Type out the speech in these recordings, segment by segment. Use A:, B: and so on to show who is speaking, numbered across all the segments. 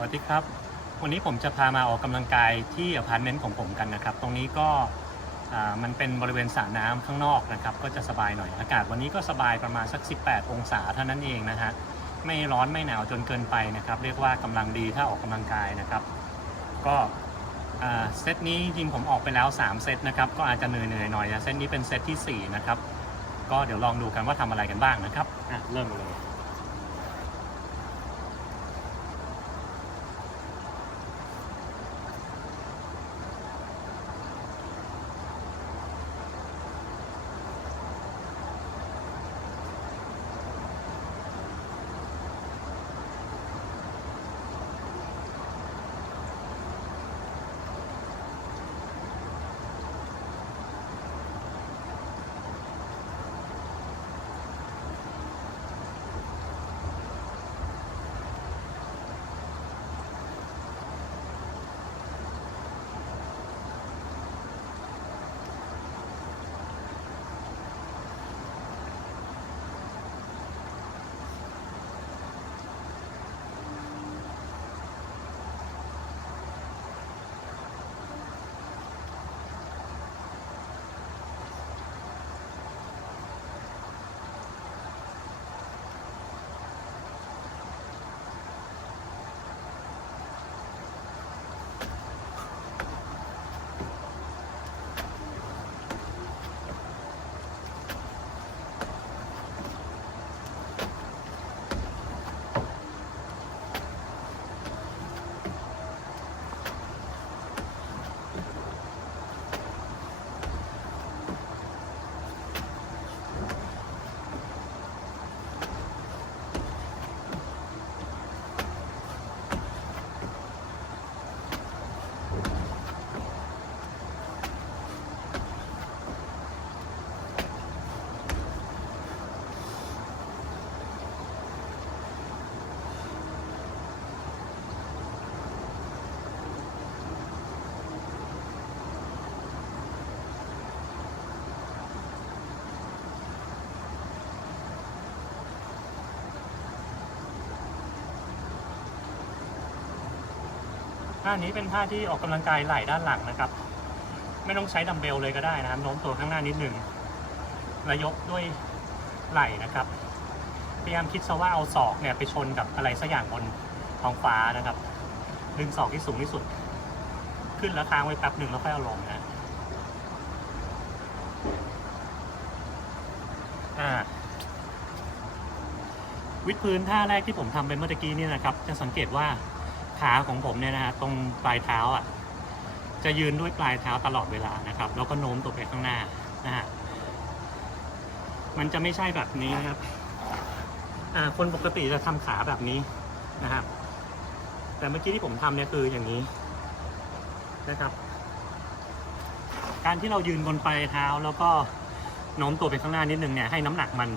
A: วัสดีครับ วันนี้ผมจะพามาออกกำลังกายที่อพาร์ตเมนต์ของผมกันนะครับ ตรงนี้ก็มันเป็นบริเวณสระน้ำข้างนอกนะครับ ก็จะสบายหน่อย อากาศวันนี้ก็สบายประมาณสัก 18 องศาเท่านั้นเองนะฮะ ไม่ร้อนไม่หนาวจนเกินไปนะครับ เรียกว่ากำลังดีถ้าออกกำลังกายนะครับ ก็เซตนี้จริงผมออกไปแล้ว 3 เซตนะครับ ก็อาจจะเหนื่อยๆหน่อยนะ เซตนี้เป็นเซตทีสี่4 นะครับ ก็เดี๋ยวลองดูกันว่าทำอะไรกันบ้างนะครับอะเริ่มเลย ท่านี้เป็นท่าที่ออกกำลังกายไหล่ด้านหลังนะครับ ไม่ต้องใช้ดัมเบลเลยก็ได้นะครับโน้มตัวข้างหน้านิดหนึ่งแล้วยกด้วยไหล่นะครับ พยายามคิดซะว่าเอาศอกเนี่ยไปชนกับอะไรสักอย่างบนท้องฟ้านะครับ ดึงศอกที่สูงที่สุด ขึ้นแล้วค้างไว้แป๊บหนึ่งแล้วค่อยเอาลงนะวิดพื้นท่าแรกที่ผมทำไปเมื่อตะกี้นี่นะครับ จะสังเกตว่า ขาของผมเนี่ยนะฮะตรงปลายเท้าอะจะยืนด้วยปลายเท้าตลอดเวลานะครับ แล้วก็โน้มตัวไปข้างหน้านะฮะมันจะไม่ใช่แบบนี้นะครับอ่าคนปกติจะทำขาแบบนี้นะครับ แต่เมื่อกี้ที่ผมทำเนี่ยคืออย่างนี้นะครับ การที่เรายืนบนปลายเท้าแล้วก็โน้มตัวไปข้างหน้านิดนึงเนี่ยให้น้ำหนักมัน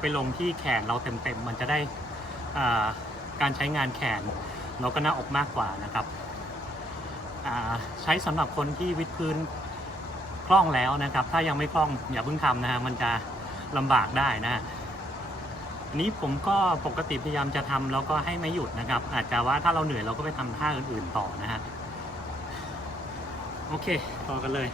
A: ไปลงที่แขนเราเต็มๆมันจะได้อ่าการใช้งานแขน เราก็หน้าอกมากกว่านะครับใช้สำหรับคนที่วิดพื้นคล่องแล้วนะครับ ถ้ายังไม่คล่องอย่าเพิ่งทำนะฮะมันจะลำบากได้นะอันนี้ผมก็ปกติพยายามจะทำแล้วก็ให้ไม่หยุดนะครับ อาจจะว่าถ้าเราเหนื่อยเราก็ไปทำท่าอื่นๆต่อนะฮะโอเคต่อกันเลย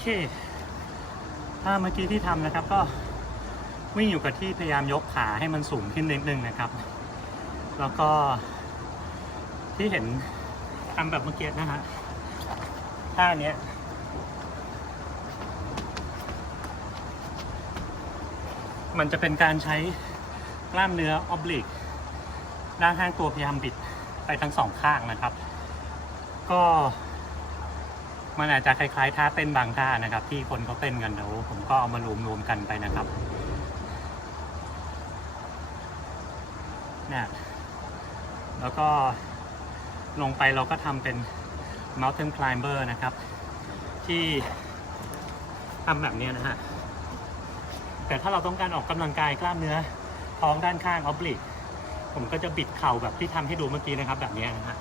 A: เคถ้าเมื่อกี้ที่ทำนะครับก็วิ่งอยู่กับที่พยายามยกขาให้มันสูงขึ้นนิดนึงนะครับ แล้วก็ที่เห็นทำแบบเมื่อกี้นะฮะท่าเนี้ยมันจะเป็นการใช้กล้ามเนื้อออบลิกด้านข้างตัวพยายามบิดไปทั้งสองข้างนะครับ ก็ มันอาจจะคล้ายๆท่าเต้นบางท่านะครับ ที่คนเขาเต้นกันเดี๋ยวผมก็เอามารวมๆกันไปนะครับเนี่ยแล้วก็ลงไปเราก็ทำเป็น mountain climber นะครับ ที่ทำแบบนี้นะฮะ แต่ถ้าเราต้องการออกกำลังกายกล้ามเนื้อท้องด้านข้างออบลิกผมก็จะบิดเข่าแบบที่ทำให้ดูเมื่อกี้นะครับ แบบนี้นะฮะ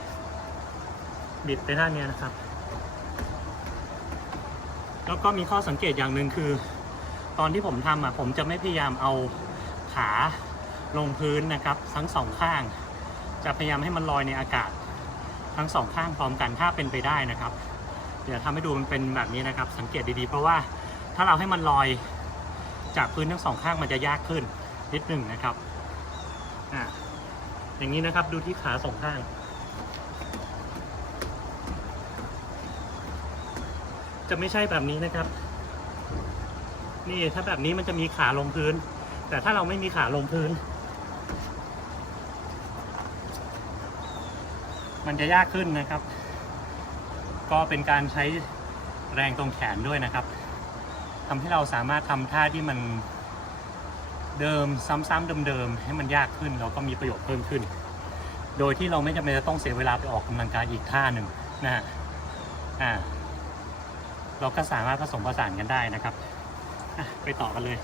A: บิดไปด้านนี้นะครับ แล้วก็มีข้อสังเกตอย่างหนึ่งคือ ตอนที่ผมทำอะผมจะไม่พยายามเอาขาลงพื้นนะครับ ทั้งสองข้าง จะพยายามให้มันลอยในอากาศ ทั้งสองข้างพร้อมกันถ้าเป็นไปได้นะครับ เดี๋ยวทำให้ดูมันเป็นแบบนี้นะครับ สังเกตดีๆ เพราะว่าถ้าเราให้มันลอยจากพื้นทั้งสองข้างมันจะยากขึ้นนิดหนึ่งนะครับอ่าอย่างนี้นะครับดูที่ขาสองข้าง จะไม่ใช่แบบนี้นะครับ นี่ถ้าแบบนี้มันจะมีขาลงพื้น แต่ถ้าเราไม่มีขาลงพื้น มันจะยากขึ้นนะครับ ก็เป็นการใช้แรงตรงแขนด้วยนะครับทำให้เราสามารถทำท่าที่มันเดิมซ้ำๆเดิมๆให้มันยากขึ้นแล้วก็มีประโยชน์เพิ่มขึ้น โดยที่เราไม่จำเป็นจะต้องเสียเวลาไปออกกำลังกายอีกท่าหนึ่งนะฮะอ่า เราก็สามารถผสมผสานกันได้นะครับไปต่อกันเลย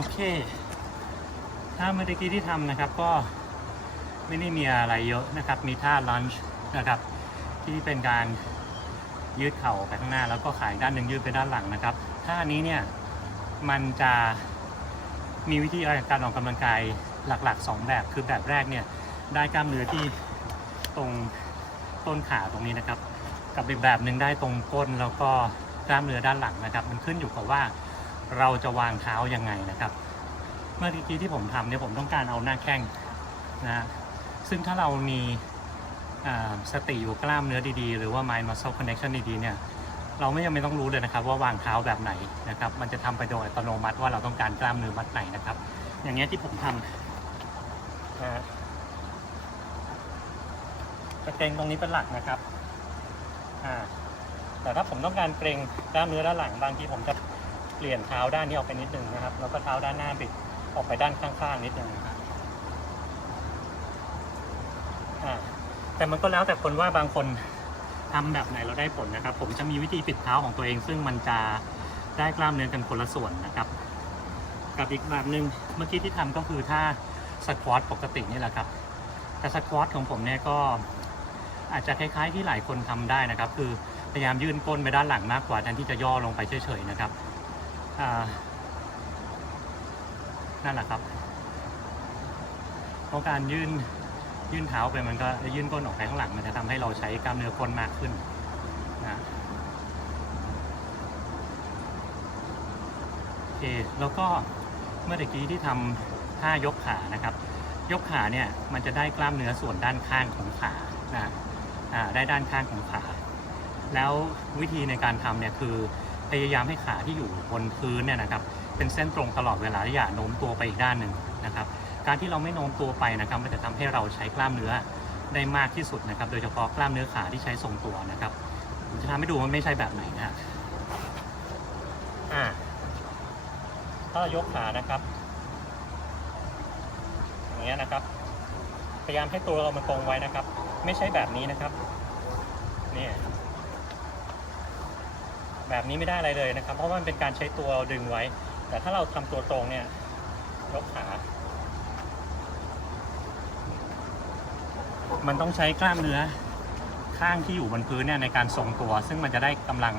A: โอเค ถ้าเมื่อกี้ที่ทำนะครับก็ไม่ได้มีอะไรเยอะนะครับ มีท่าลันช์นะครับที่เป็นการยืดเข่าไปข้างหน้า แล้วก็ขายด้านหนึ่งยืดไปด้านหลังนะครับ ท่านี้เนี่ยมันจะมีวิธีการออกกำลังกายหลักๆ 2 แบบ คือแบบแรกเนี่ยได้กล้ามเนื้อที่ตรงต้นขาตรงนี้นะครับ กับอีกแบบหนึ่งได้ตรงก้นแล้วก็กล้ามเนื้อด้านหลังนะครับ มันขึ้นอยู่กับว่า เราจะวางเท้ายังไงนะครับ เมื่อกี้ที่ผมทำเนี่ยผมต้องการเอาหน้าแข้งนะซึ่งถ้าเรามีสติอยู่กล้ามเนื้อดีๆ หรือว่า mind muscle connection ดีๆเนี่ยเราไม่จำเป็นต้องรู้เลยนะครับว่าวางเท้าแบบไหนนะครับ มันจะทำไปโดยอัตโนมัติว่าเราต้องการกล้ามเนื้อมัดไหนนะครับ อย่างเงี้ยที่ผมทำนะฮะจะเกรงตรงนี้เป็นหลักนะครับอ่าแต่ถ้าผมต้องการเกรงกล้ามเนื้อด้านหลังบางทีผมจะ เปลี่ยนเท้าด้านนี้ออกไปนิดนึงนะครับ แล้วก็เท้าด้านหน้าบิดออกไปด้านข้างๆนิดนึงนะครับอ่าแต่มันก็แล้วแต่คนว่าบางคนทำแบบไหนเราได้ผลนะครับ ผมจะมีวิธีปิดเท้าของตัวเอง ซึ่งมันจะได้กล้ามเนื้อกันคนละส่วนนะครับ กับอีกแบบหนึ่งเมื่อกี้ที่ทำก็คือท่าสควอตปกตินี่แหละครับ แต่สควอตของผมเนี่ยก็อาจจะคล้ายๆที่หลายคนทำได้นะครับ คือพยายามยื่นก้นไปด้านหลังมากกว่าแทนที่จะย่อลงไปเฉยๆนะครับ นั่นแหละครับ เพราะการยื่นยื่นเท้าไปมันก็ยื่นก้นออกไปข้างหลังมันจะทำให้เราใช้กล้ามเนื้อก้นมากขึ้นนะโอเคแล้วก็เมื่อกี้ที่ทำท่ายกขานะครับ ยกขาเนี่ยมันจะได้กล้ามเนื้อส่วนด้านข้างของขานะได้ด้านข้างของขา แล้ววิธีในการทำเนี่ยคือ พยายามให้ขาที่อยู่บนพื้นเนี่ยนะครับเป็นเส้นตรงตลอดเวลาอย่าโน้มตัวไปอีกด้านหนึ่งนะครับ การที่เราไม่โน้มตัวไปนะครับมันจะทำให้เราใช้กล้ามเนื้อได้มากที่สุดนะครับ โดยเฉพาะกล้ามเนื้อขาที่ใช้ทรงตัวนะครับผมจะทำให้ดูว่าไม่ใช่แบบไหนนะฮะอ่าถ้าเรายกขานะครับอย่างเงี้ยนะครับ พยายามให้ตัวเรามันตรงไว้นะครับ ไม่ใช่แบบนี้นะครับ เนี่ย แบบนี้ไม่ได้อะไรเลยนะครับ เพราะว่ามันเป็นการใช้ตัวดึงไว้ แต่ถ้าเราทำตัวตรงเนี่ยยกขา มันต้องใช้กล้ามเนื้อข้างที่อยู่บนพื้นเนี่ยในการทรงตัว ซึ่งมันจะได้กำลัง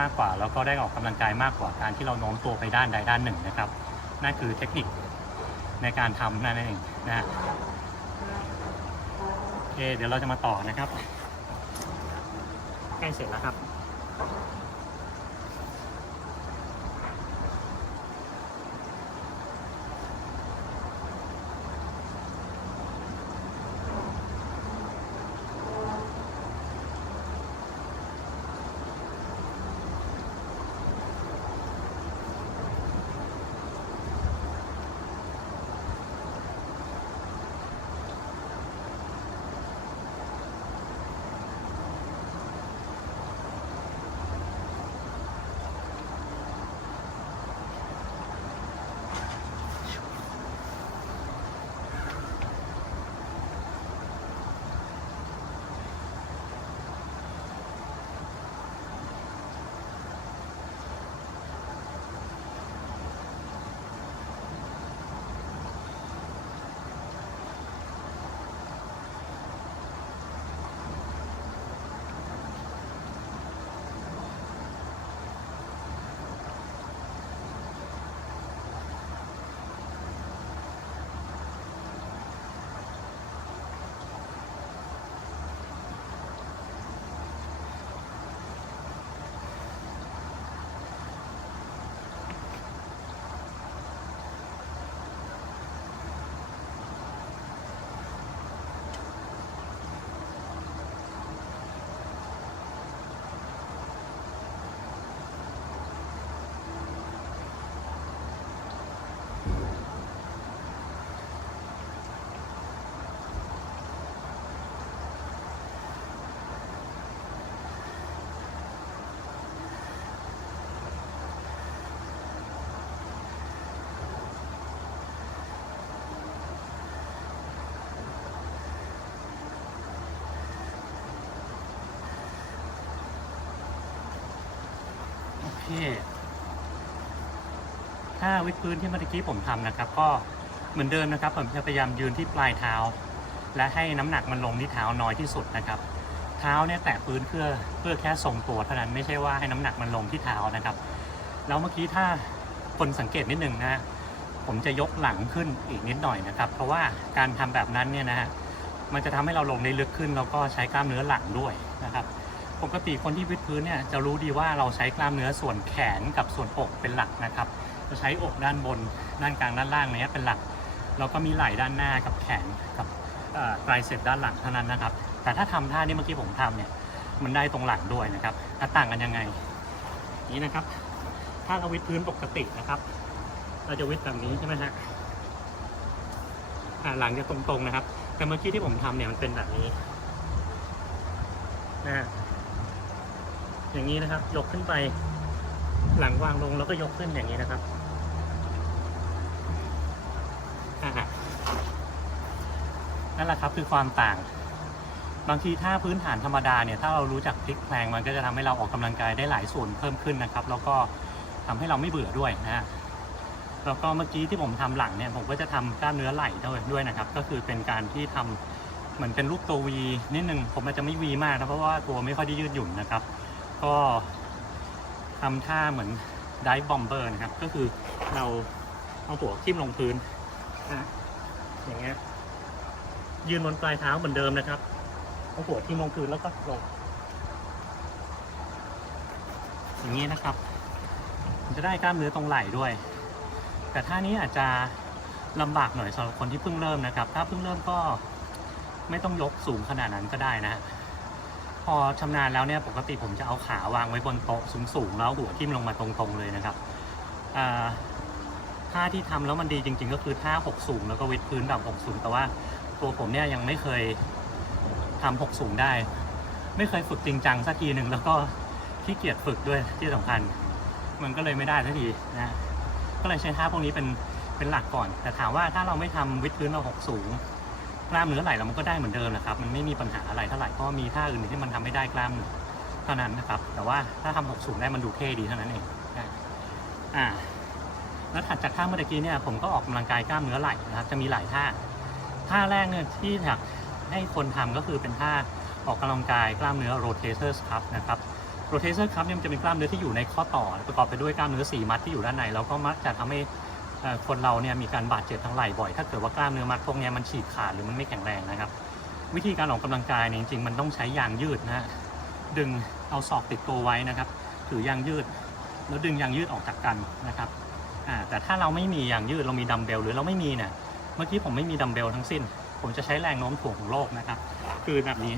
A: มากกว่า แล้วก็ได้ออกกำลังกายมากกว่าการที่เราโน้มตัวไปด้านใดด้านหนึ่งนะครับ นั่นคือเทคนิคในการทำนั่นเองนะโอเคเดี๋ยวเราจะมาต่อนะครับใกล้เสร็จแล้วครับ โอเคถ้าวิดพื้นที่เมื่อกี้ผมทำนะครับ ก็เหมือนเดิมนะครับ ผมจะพยายามยืนที่ปลายเท้า และให้น้ำหนักมันลงที่เท้าน้อยที่สุดนะครับ เท้าเนี่ยแตะพื้นเพื่อเพื่อแค่ทรงตัวเท่านั้นไม่ใช่ว่าให้น้ำหนักมันลงที่เท้านะครับ แล้วเมื่อกี้ถ้าคนสังเกตนิดหนึ่งนะผมจะยกหลังขึ้นอีกนิดหน่อยนะครับ เพราะว่าการทำแบบนั้นเนี่ยนะฮะมันจะทำให้เราลงได้ลึกขึ้นแล้วก็ใช้กล้ามเนื้อหลังด้วยนะครับ ปกติคนที่วิดพื้นเนี่ยจะรู้ดีว่าเราใช้กล้ามเนื้อส่วนแขนกับส่วนอกเป็นหลักนะครับ จะใช้อกด้านบน ด้านกลางด้านล่างเนี้ยเป็นหลักแล้วก็มีไหล่ด้านหน้ากับแขนกับไตรเซปด้านหลังเท่านั้นนะครับ แต่ถ้าทำท่านี้เมื่อกี้ผมทำเนี่ยมันได้ตรงหลังด้วยนะครับแล้วต่างกันยังไง นี้นะครับ ถ้าเราวิดพื้นปกตินะครับ เราจะวิดแบบนี้ใช่ไหมฮะหลังจะตรงๆนะครับ แต่เมื่อกี้ที่ผมทำเนี่ยมันเป็นแบบนี้นะ อย่างนี้นะครับ ยกขึ้นไป หลังวางลงแล้วก็ยกขึ้นอย่างนี้นะครับนั่นแหละครับคือความต่าง บางทีถ้าพื้นฐานธรรมดาเนี่ยถ้าเรารู้จักพลิกแพลงมันก็จะทำให้เราออกกำลังกายได้หลายส่วนเพิ่มขึ้นนะครับ แล้วก็ทำให้เราไม่เบื่อด้วยนะฮะแล้วก็เมื่อกี้ที่ผมทำหลังเนี่ยผมก็จะทำกล้ามเนื้อไหล่ด้วยด้วยนะครับ ก็คือเป็นการที่ทำเหมือนเป็นรูปตัววีนิดนึงผมอาจจะไม่วีมากนะเพราะว่าตัวไม่ค่อยได้ยืดหยุ่นนะครับ ก็ทำท่าเหมือนดิฟบอมเบอร์นะครับ ก็คือเราเอาหัวทิ่มลงพื้นนะอย่างเงี้ยยืนบนปลายเท้าเหมือนเดิมนะครับเอาหัวทิ่มลงพื้นแล้วก็ลงอย่างนี้นะครับ มันจะได้กล้ามเนื้อตรงไหล่ด้วย แต่ท่านี้อาจจะลำบากหน่อยสำหรับคนที่เพิ่งเริ่มนะครับ ถ้าเพิ่งเริ่มก็ไม่ต้องยกสูงขนาดนั้นก็ได้นะ อชำนาญแล้วเนี่ยปกติผมจะเอาขาวางไว้บนโต๊ะสูงๆแล้วหัวทิ่มลงมาตรงๆเลยนะครับท่าที่ทำแล้วมันดีจริง ๆ ก็คือท่าหกสูงแล้วก็วิดพื้นแบบหกสูงแต่ว่าตัวผมเนี่ยยังไม่เคยทำหกสูงได้ ไม่เคยฝึกจริงจังสักทีหนึ่งแล้วก็ขี้เกียจฝึกด้วยที่สำคัญ มันก็เลยไม่ได้สักทีนะก็เลยใช้ท่าพวกนี้เป็นเป็นหลักก่อน แต่ถามว่าถ้าเราไม่ทำวิดพื้นเราหกสูง กล้ามเนื้อไหล่เรามันก็ได้เหมือนเดิมนะครับ มันไม่มีปัญหาอะไรเท่าไหร่เพราะว่ามีท่าอื่นที่มันทำไม่ได้กล้ามเนื้อเท่านั้นนะครับ แต่ว่าถ้าทำหกสูงได้มันดูเท่ดีเท่านั้นเองอ่าแล้วถัดจากท่าเมื่อกี้เนี่ยผมก็ออกกำลังกายกล้ามเนื้อไหล่นะครับ จะมีหลายท่า ท่าแรกเนี่ยที่อยากให้คนทำก็คือเป็นท่าออกกำลังกายกล้ามเนื้อ rotator cuff นะครับ rotator cuff เนี่ยมันจะเป็นกล้ามเนื้อที่อยู่ในข้อต่อ ประกอบไปด้วยกล้ามเนื้อสี่มัดที่อยู่ด้านในแล้วก็มักจะทำให้ คนเราเนี่ยมีการบาดเจ็บทั้งไหล่บ่อย ถ้าเกิดว่ากล้ามเนื้อมัดพวกเนี้ยมันฉีกขาดหรือมันไม่แข็งแรงนะครับ วิธีการออกกำลังกายเนี่ยจริงๆมันต้องใช้ยางยืดนะฮะดึงเอาศอกติดตัวไว้นะครับถือยางยืด แล้วดึงยางยืดออกจากกันนะครับแต่ถ้าเราไม่มียางยืดเรามีดัมเบลหรือเราไม่มีเนี่ยเมื่อกี้ผมไม่มีดัมเบลทั้งสิ้น ผมจะใช้แรงโน้มถ่วงของโลกนะครับ คือแบบนี้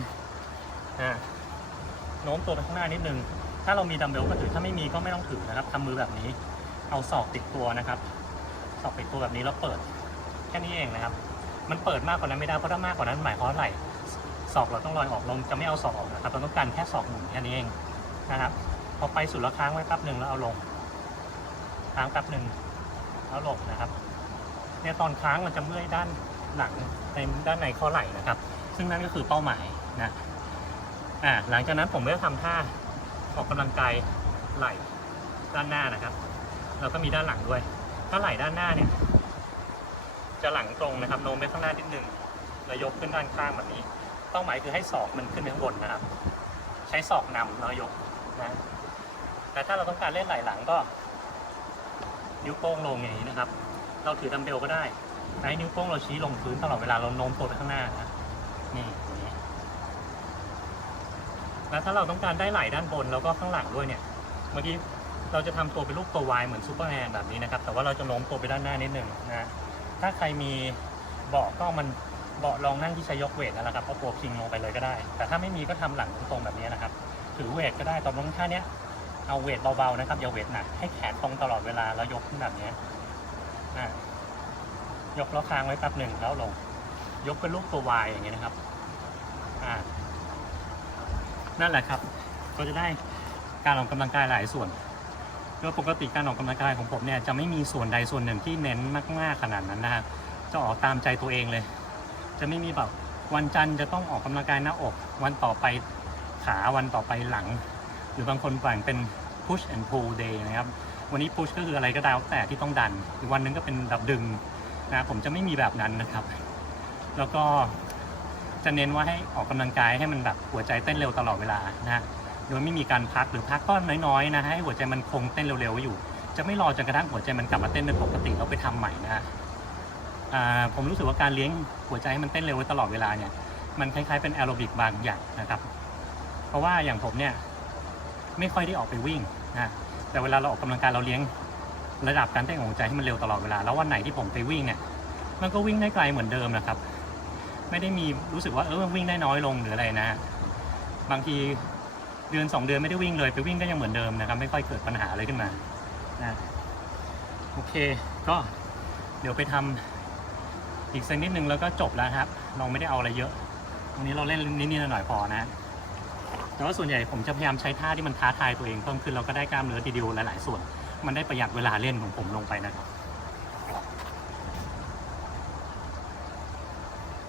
A: โน้มตัวไปข้างหน้านิดนึงถ้าเรามีดัมเบลก็ถือถ้าไม่มีก็ไม่ต้องถือนะครับทำมือแบบนี้ เอาศอกติดตัวนะครับ ศอกติดตัวแบบนี้แล้วเปิดแค่นี้เองนะครับ มันเปิดมากกว่านั้นไม่ได้เพราะถ้ามากกว่านั้นหมายความว่าไหลศอกเราต้องลอยออกลงจะไม่เอาศอกออกนะครับเราต้องการแค่ศอกหมุนแค่นี้เองนะครับพอไปสุดแล้วค้างไว้แป๊บหนึ่งแล้วเอาลงค้างแป๊บหนึ่งแล้วลงนะครับเนี่ยตอนค้างมันจะเมื่อยด้านหลังในด้านในข้อไหล่นะครับ ซึ่งนั่นก็คือเป้าหมายนะอ่าหลังจากนั้นผมก็จะทำท่าออกกำลังกายไหล่ด้านหน้านะครับ แล้วก็มีด้านหลังด้วย ถ้าไหล่ด้านหน้าเนี่ย จะหลังตรงนะครับโน้มไปข้างหน้านิดนึงแล้วยกขึ้นด้านข้างแบบนี้เป้าหมายคือให้ศอกมันขึ้นไปข้างบนนะครับ ใช้ศอกนำแล้วยกนะแต่ถ้าเราต้องการเล่นไหล่หลังก็ นิ้วโป้งลงอย่างนี้นะครับ เราถือดัมเบลก็ได้ใช้นิ้วโป้งเราชี้ลงพื้นตลอดเวลาเราโน้มตัวไปข้างหน้านะนี่นี้แล้วถ้าเราต้องการได้ไหล่ด้านบนแล้วก็ข้างหลังด้วยเนี่ย เมื่อกี้ เราจะทำตัวเป็นรูปตัววายเหมือนซูเปอร์แมนแบบนี้นะครับ แต่ว่าเราจะโน้มตัวไปด้านหน้านิดนึงนะ ถ้าใครมีเบาะก็มันเบาะรองนั่งที่ใช้ยกเวทนั่นแหละครับเอาตัวพิงลงไปเลยก็ได้ แต่ถ้าไม่มีก็ทำหลังตรงแบบนี้นะครับ ถือเวทก็ได้ตอนลงท่าเนี้ยเอาเวทเบาๆนะครับอย่าเวทหนักให้แขนตรงตลอดเวลาแล้วยกขึ้นแบบนี้ยอ่ายกแล้วค้างไว้แป๊บหนึ่งแล้วลง ยกเป็นรูปตัววายอย่างเงี้ยนะครับนั่นแหละครับ ก็จะได้การออกกำลังกายหลายส่วน โดยปกติการออกกำลังกายของผมเนี่ยจะไม่มีส่วนใดส่วนหนึ่งที่เน้นมากๆขนาดนั้นนะครับจะออกตามใจตัวเองเลย จะไม่มีแบบวันจันทร์จะต้องออกกำลังกายหน้าอก วันต่อไปขาวันต่อไปหลัง หรือบางคนแบ่งเป็น push and pull day นะครับวันนี้ push ก็คืออะไรก็ได้แต่ที่ต้องดันอีกวันหนึงก็เป็นแบบดึงนะผมจะไม่มีแบบนั้นนะครับ แล้วก็จะเน้นว่าให้ออกกำลังกายให้มันแบบหัวใจเต้นเร็วตลอดเวลานะ โดยไม่มีการพักหรือพักก็น้อยๆนะให้หัวใจมันคงเต้นเร็วๆอยู่ จะไม่รอจนกระทั่งหัวใจมันกลับมาเต้นเป็นปกติแล้วไปทำใหม่นะฮะผมรู้สึกว่าการเลี้ยงหัวใจให้มันเต้นเร็วตลอดเวลาเนี่ยมันคล้ายๆเป็นแอโรบิกบางอย่างนะครับ เพราะว่าอย่างผมเนี่ยไม่ค่อยได้ออกไปวิ่งนะแต่เวลาเราออกกำลังกายเราเลี้ยงระดับการเต้นของหัวใจให้มันเร็วตลอดเวลาแล้ววันไหนที่ผมไปวิ่งเนี่ยมันก็วิ่งได้ไกลเหมือนเดิมนะครับ ไม่ได้มีรู้สึกว่าเออมันวิ่งได้น้อยลงหรืออะไรนะ บางที เดือนสองเดือนไม่ได้วิ่งเลย ไปวิ่งก็ยังเหมือนเดิมนะครับ ไม่ค่อยเกิดปัญหาอะไรขึ้นมานะโอเค ก็เดี๋ยวไปทำอีกสักนิดนึงแล้วก็จบแล้วครับ เราไม่ได้เอาอะไรเยอะ ตรงนี้เราเล่นนิดๆหน่อยๆพอนะแต่ว่าส่วนใหญ่ผมจะพยายามใช้ท่าที่มันท้าทายตัวเองเพิ่มขึ้นเราก็ได้กล้ามเนื้อทีเดียวหลายๆส่วน มันได้ประหยัดเวลาเล่นของผมลงไปนะครับ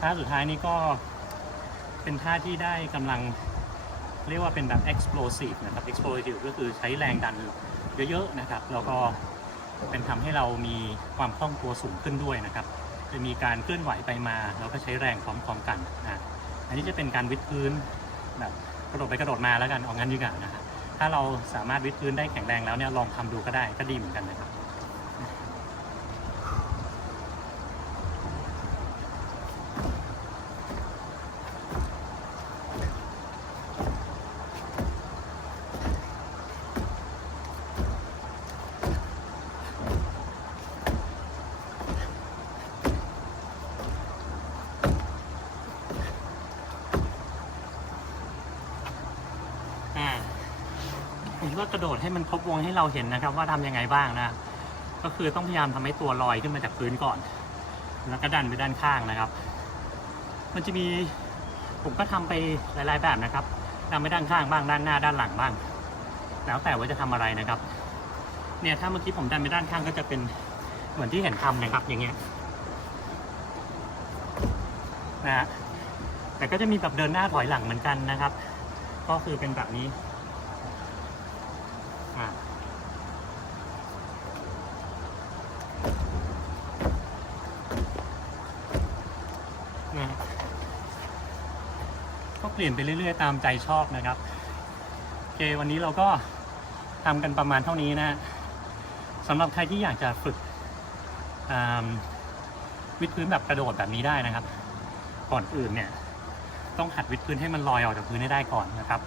A: ท่าสุดท้ายนี้ก็เป็นท่าที่ได้กำลัง เรียกว่าเป็นแบบ explosive นะครับ explosive ก็คือใช้แรงดันเยอะๆนะครับ แล้วก็เป็นทำให้เรามีความคล่องตัวสูงขึ้นด้วยนะครับ จะมีการเคลื่อนไหวไปมา แล้วก็ใช้แรงพร้อมๆกันนะอันนี้จะเป็นการวิดพื้นแบบกระโดดไปกระโดดมาแล้วกันเอางั้นดีกว่านะครับถ้าเราสามารถวิดพื้นได้แข็งแรงแล้วเนี่ยลองทำดูก็ได้ก็ดีเหมือนกันนะครับ กระโดดให้มันครบวงให้เราเห็นนะครับ ว่าทำยังไงบ้างนะ ก็คือต้องพยายามทำให้ตัวลอยขึ้นมาจากพื้นก่อน แล้วก็ดันไปด้านข้างนะครับ มันจะมีผมก็ทำไปหลาย ๆ แบบนะครับดันไปด้านข้างบ้างด้านหน้าด้านหลังบ้าง แล้วแต่ว่าจะทำอะไรนะครับ เนี่ยถ้าเมื่อกี้ผมดันไปด้านข้างก็จะเป็นเหมือนที่เห็นทำนะครับ อย่างเงี้ยนะฮะแต่ก็จะมีแบบเดินหน้าถอยหลังเหมือนกันนะครับ ก็คือเป็นแบบนี้ อ่า นะฮะก็เป ลี่ยนไปเรื่อยๆ ตามใจชอบนะครับโอเควันนี้เราก็ทำกันประมาณเท่านี้นะฮะสำหรับใครที่อยากจะฝึกวิดพื้นแบบกระโดดแบบนี้ได้นะครับ ก่อนอื่นเนี่ย ต้องหัดวิดพื้นให้มันลอยออกจากพื้นให้ได้ก่อนนะครับ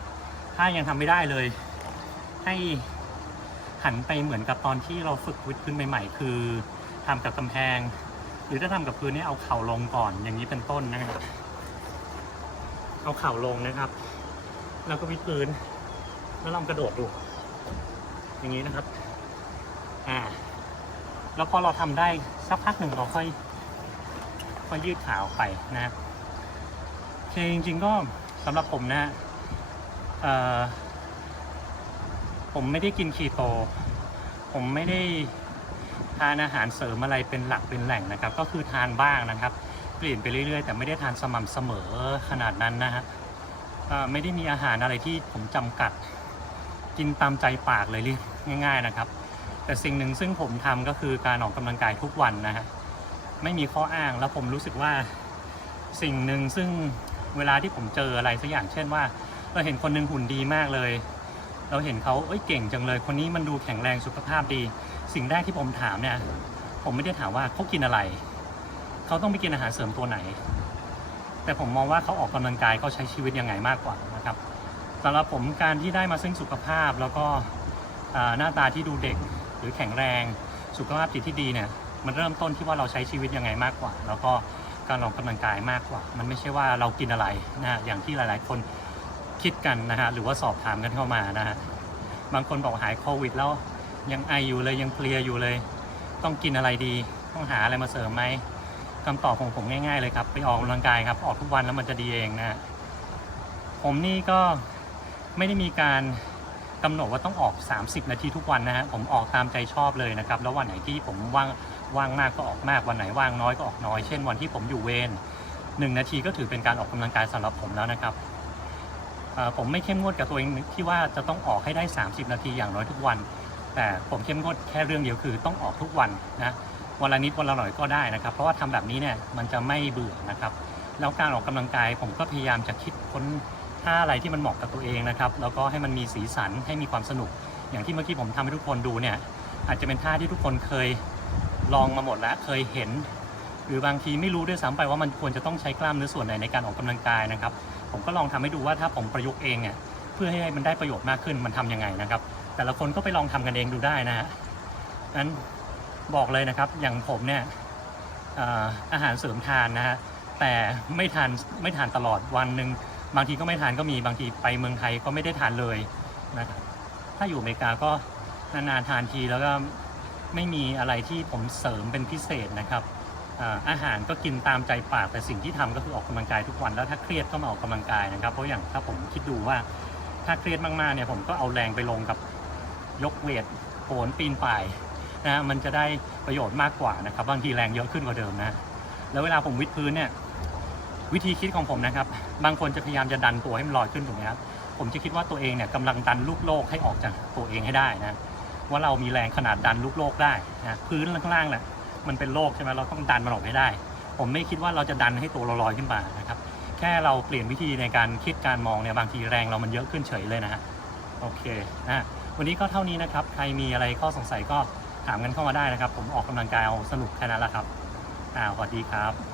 A: ถ้ายังทำไม่ได้เลย ให้หันไปเหมือนกับตอนที่เราฝึกวิดพื้นใหม่ ๆ คือทำกับกำแพง หรือถ้าทำกับพื้นเนี่ยเอาเข่าลงก่อนอย่างนี้เป็นต้นนะครับ เอาเข่าลงนะครับ แล้วก็วิดพื้น แล้วลองกระโดดดู อย่างนี้นะครับ อ่า แล้วพอเราทำได้สักพักหนึ่งเราค่อยค่อยยืดขาออกไปนะครับโอเคจริงๆก็สำหรับผมนะเอ่อผมไม่ได้กินคีโต ผมไม่ได้ทานอาหารเสริมอะไรเป็นหลักเป็นแหล่งนะครับ ก็คือทานบ้างนะครับ เปลี่ยนไปเรื่อยๆ แต่ไม่ได้ทานสม่ำเสมอขนาดนั้นนะฮะไม่ได้มีอาหารอะไรที่ผมจำกัดกินตามใจปากเลยเรียกง่าย ๆนะครับ แต่สิ่งหนึ่งซึ่งผมทำก็คือการออกกำลังกายทุกวันนะฮะไม่มีข้ออ้างแล้วผมรู้สึกว่าสิ่งหนึ่งซึ่งเวลาที่ผมเจออะไรสักอย่างเช่นว่า เราเห็นคนหนึ่งหุ่นดีมากเลย เราเห็นเขาเอ้ยเก่งจังเลย คนนี้มันดูแข็งแรงสุขภาพดี สิ่งแรกที่ผมถามเนี่ย ผมไม่ได้ถามว่าเขากินอะไร เขาต้องไปกินอาหารเสริมตัวไหน แต่ผมมองว่าเขาออกกำลังกายเขาใช้ชีวิตยังไงมากกว่านะครับสำหรับผมการที่ได้มาซึ่งสุขภาพแล้วก็หน้าตาที่ดูเด็กหรือแข็งแรงสุขภาพจิตที่ดีเนี่ยมันเริ่มต้นที่ว่าเราใช้ชีวิตยังไงมากกว่า แล้วก็การออกกำลังกายมากกว่า มันไม่ใช่ว่าเรากินอะไรนะฮะอย่างที่หลาย ๆ คนคิดกันนะฮะหรือว่าสอบถามกันเข้ามานะฮะบางคนบอกหายโควิดแล้วยังไออยู่เลยยังเพลียอยู่เลย ต้องกินอะไรดี ต้องหาอะไรมาเสริมไหม คำตอบของผมง่ายๆเลยครับ ไปออกกำลังกายครับ ออกทุกวันแล้วมันจะดีเองนะฮะผมนี่ก็ไม่ได้มีการกำหนดว่าต้องออก 30 นาทีทุกวันนะฮะ ผมออกตามใจชอบเลยนะครับ แล้ววันไหนที่ผมว่างว่างมากก็ออกมาก วันไหนว่างน้อยก็ออกน้อย เช่นวันที่ผมอยู่เวรหนึ่งนาทีก็ถือเป็นการออกกำลังกายสำหรับผมแล้วนะครับ ผมไม่เข้มงวดกับตัวเองที่ว่าจะต้องออกให้ได้ 30 นาทีอย่างน้อยทุกวัน แต่ผมเข้มงวดแค่เรื่องเดียวคือต้องออกทุกวันนะ วันละนิดวันละหน่อยก็ได้นะครับ เพราะว่าทำแบบนี้เนี่ยมันจะไม่เบื่อนะครับแล้วการออกกำลังกายผมก็พยายามจะคิดค้นท่าอะไรที่มันเหมาะกับตัวเองนะครับแล้วก็ให้มันมีสีสันให้มีความสนุก อย่างที่เมื่อกี้ผมทำให้ทุกคนดูเนี่ยอาจจะเป็นท่าที่ทุกคนเคยลองมาหมดแล้วเคยเห็น หรือบางทีไม่รู้ด้วยซ้ำไปว่ามันควรจะต้องใช้กล้ามเนื้อส่วนไหนในการออกกำลังกายนะครับ ผมก็ลองทำให้ดูว่าถ้าผมประยุกต์เองเนี่ยเพื่อให้มันได้ประโยชน์มากขึ้นมันทำยังไงนะครับ แต่ละคนก็ไปลองทำกันเองดูได้นะฮะนั้น บอกเลยนะครับ อย่างผมเนี่ยอาหารเสริมทานนะฮะแต่ไม่ทานไม่ทานตลอดวันหนึ่งบางทีก็ไม่ทานก็มีบางทีไปเมืองไทยก็ไม่ได้ทานเลยนะครับถ้าอยู่อเมริกาก็นานๆทานทีแล้วก็ไม่มีอะไรที่ผมเสริมเป็นพิเศษนะครับอาหารก็กินตามใจปากแต่สิ่งที่ทำก็คือออกกำลังกายทุกวันแล้วถ้าเครียดก็มาออกกำลังกายนะครับ เพราะอย่างถ้าผมคิดดูว่าถ้าเครียดมากๆเนี่ยผมก็เอาแรงไปลงกับยกเวทโหนปีนป่าย นะมันจะได้ประโยชน์มากกว่านะครับบางทีแรงเยอะขึ้นกว่าเดิมนะแล้วเวลาผมวิดพื้นเนี่ยวิธีคิดของผมนะครับ บางคนจะพยายามจะดันตัวให้มันลอยขึ้นถูกไหมครับผมจะคิดว่าตัวเองเนี่ยกำลังดันลูกโลกให้ออกจากตัวเองให้ได้นะว่าเรามีแรงขนาดดันลูกโลกได้นะพื้นข้างล่างแหละมันเป็นโลกใช่ไหมเราต้องดันมันออกให้ได้ ผมไม่คิดว่าเราจะดันให้ตัวเราลอยขึ้นมานะครับแค่เราเปลี่ยนวิธีในการคิดการมองเนี่ยบางทีแรงเรามันเยอะขึ้นเฉยเลยนะฮะโอเคนะวันนี้ก็เท่านี้นะครับ ใครมีอะไรข้อสงสัยก็ ถามกันเข้ามาได้นะครับ ผมออกกำลังกายเอาสนุกแค่นั้นแหละครับอ่าสวัสดีครับ